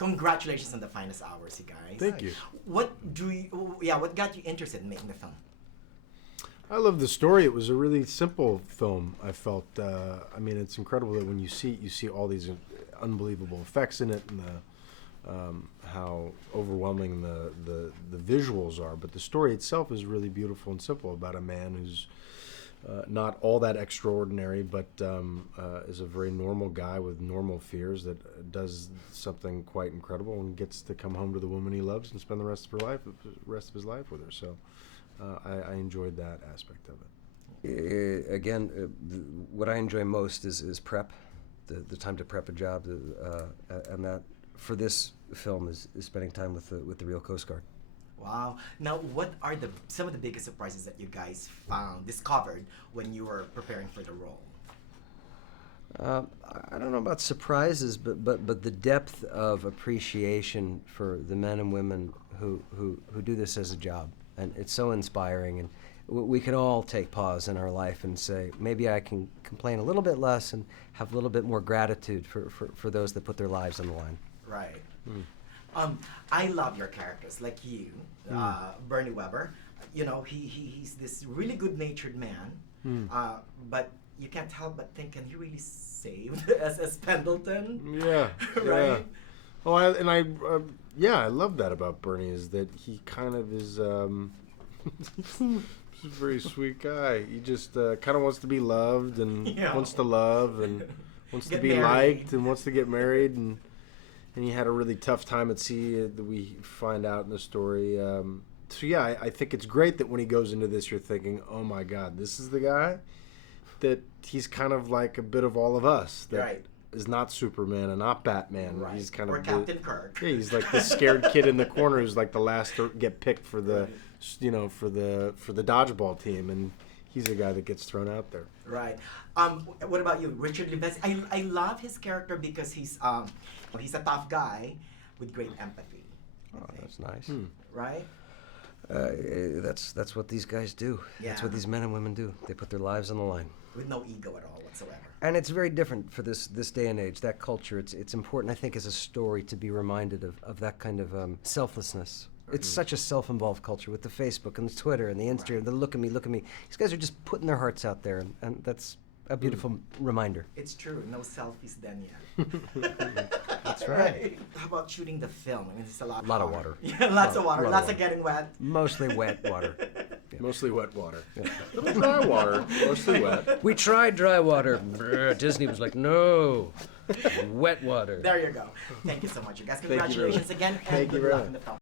Congratulations on the finest hours, you guys. Thank you. What got you interested in making the film? I love the story. It was a really simple film. I felt. I mean, it's incredible that when you see it, you see all these unbelievable effects in it, and how overwhelming the visuals are. But the story itself is really beautiful and simple about a man who's not all that extraordinary, but is a very normal guy with normal fears that does something quite incredible and gets to come home to the woman he loves and spend the rest of his life with her. So. I enjoyed that aspect of it. Again, what I enjoy most is prep, the time to prep a job, and that for this film is spending time with the real Coast Guard. Wow. Now, what are some of the biggest surprises that you guys discovered when you were preparing for the role? I don't know about surprises, but the depth of appreciation for the men and women who do this as a job. And it's so inspiring, and we can all take pause in our life and say, maybe I can complain a little bit less and have a little bit more gratitude for those that put their lives on the line. Right. I love your characters, like you, Bernie Weber. You know, he's this really good-natured man, but you can't help but think, can he really save the SS Pendleton? Yeah. Right? Yeah. Oh, I love that about Bernie, is that he kind of is he's a very sweet guy. He just kind of wants to be loved and wants to love and wants to be liked and wants to get married, and he had a really tough time at sea that we find out in the story. So yeah, I think it's great that when he goes into this, you're thinking, oh my God, this is the guy that he's kind of like a bit of all of us. That, right. Is not Superman and not Batman. Right. He's kind or of Captain Kirk. Yeah, he's like the scared kid in the corner who's like the last to get picked for the, for the dodgeball team, and he's the guy that gets thrown out there. Right. What about you, Richard Livesey? I love his character because he's a tough guy with great empathy. Oh, that's nice. Right. That's what these guys do. Yeah. That's what these men and women do. They put their lives on the line. With no ego at all whatsoever. And it's very different for this day and age, that culture. It's important, I think, as a story to be reminded of that kind of selflessness. It's such a self-involved culture with the Facebook and the Twitter and the Instagram, the look at me. These guys are just putting their hearts out there, and that's a beautiful reminder. It's true. No selfies done yet. That's right. How about shooting the film? I mean, it's a lot of water. Yeah, lots of water. Lots of getting wet. Mostly wet water. Yeah. Mostly wet water. Yeah. Little dry water, mostly wet. We tried dry water. Disney was like, no, wet water. There you go. Thank you so much, you guys. Congratulations again, and good luck in the film.